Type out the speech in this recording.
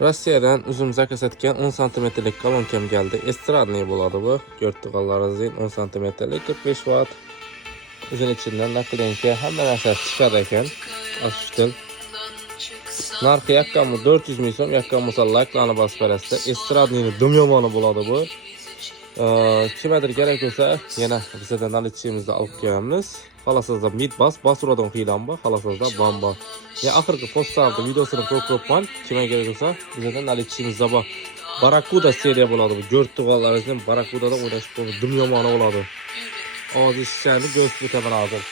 Rossiyadan uzun zakaz etgan 10 santimetrlik kolonkam geldi. Estradniy bo'ladi bu. Ko'rdiganlaringizdek 10 santimetrlik 45 watt. Uzun içinden naklenka hamma narsasi chiqadi ekan. Astel. Narxi yakkami 400 ming so'm, yakkami layklarni bosib berasizlar. Estradniyning dum yomoni bo'ladi bu. Kimadir kerak bo'lsa, yana bizdan nalitchimizni olib kelamiz. Xolasizda mid basuradan qiylanba, xolasizda bomba. Ya oxirgi postlarda videosini ko'rib kimga kerak bo'lsa, bizdan nalitchimizda bor. Barakuda seriya bo'ladi bu. Ko'rdiganlaringizdan Barakudada o'ynashib ko'rib, dum yomoni bo'ladi. Ozish ishlarni ko'rsatib o'taman hozir.